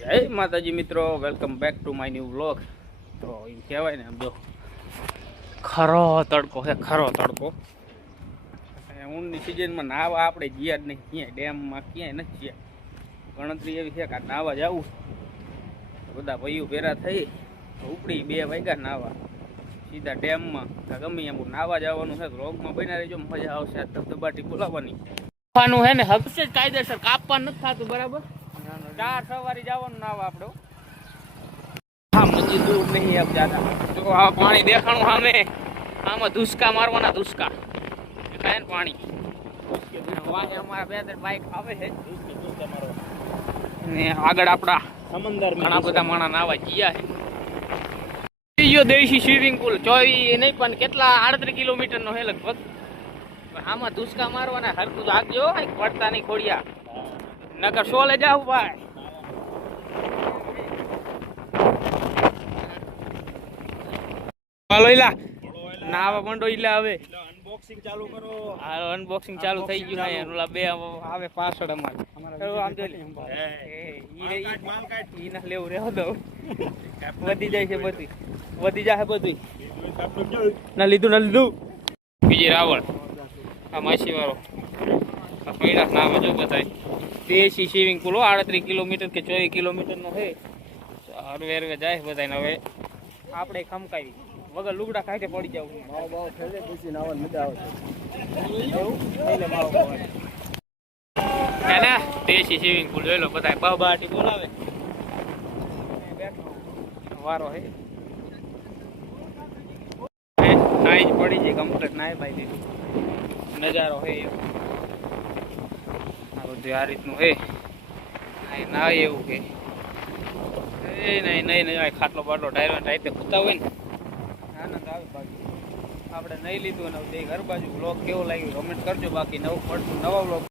જય માતાજી મિત્રો, welcome back to my new vlog. તો એમ કહેવાય ને, આમ જો ખરો તડકો છે, ખરો તડકો. ઊંડની સિઝનમાં નાવા આપણે ગયા જ નહીં, ક્યાંય ડેમમાં ક્યાંય નથી ગયા. ગણતરી એવી છે કે નાવા જવું, બધા ભાઈઓ ભેરા થઈ ઉપડી 2 વાગ્યા નાવા સીધા ડેમમાં. ગમે એમ નાવા જવાનું છે, વ્લોગમાં બના રહેજો, મજા આવશે. આ ધબધબાટી બોલાવવાની ખાવાનું છે ને, હબસે જ કાયદેસર કાપવા નથી થતું બરાબર. 4 સવારે જવાનું નાવા આપણે. હા, મંજી દૂર નહીં આપ જાતા. જો આ પાણી દેખાણું સામે, આમાં ધુસકા મારવાના, ધુસકા થાય ને પાણી. અમારા 2-3 બાઈક આવે છે ને આગળ આપડા સમંદર ઘણા બધા માણસ નાવા ગયા છે. બીજો દેશી સ્વિમિંગ પુલ 24 નહીં પણ કેટલા 38 કિલોમીટર નો છે લગભગ. આમાં ધુસકા મારવાના, હરકું આગજો પડતા નહીં ખોડિયા, નકર સોલે જાવ ભાઈ. લોઈલા નાવા મંડો ઈલા હવે અનબોક્સિંગ ચાલુ કરો. આ અનબોક્સિંગ ચાલુ થઈ ગયું છે. ઓલા 2 આવે પાછળ અમારે. આમ જો ઈ ના લેવું રહેવા દો, વધી જાય છે બધી, વધી જાય બધું. ના લીધું, ના લીધું. બીજી રાવળ આ માસી વાળો આ પૈડા નામ જો બતાય. દેશી સ્વિમિંગ પુલ 38 કિલોમીટર કે 24 કિલોમીટર નો છે. હરવે હરવે જાય બધાને. હવે આપણે ખમકાવી વગર લુગડા કાઢે પડી જવું. માવ બાવ થઈને પછી નાવાની મજા આવે છે. ના દેશી સ્વિમિંગ પુલ જોઈ લો, બધા બહાટી બોલાવે. વારો હે નાઈ જ પડી છે કમ્પ્લીટ, નાય ભાઈ દીધું. નજારો હે આ બધું આ રીતનું હે. ના એવું કે નહીં નહીં ખાટલો બાટલો ટાયર ટાઈતે ખુતા હોય ને આનંદ આવે. બાકી આપણે નહીં લીધું ને ઘર બાજુ વ્લોગ કેવો લાગ્યો કમેન્ટ કરજો. બાકી નવું પડતું નવા વ્લોગ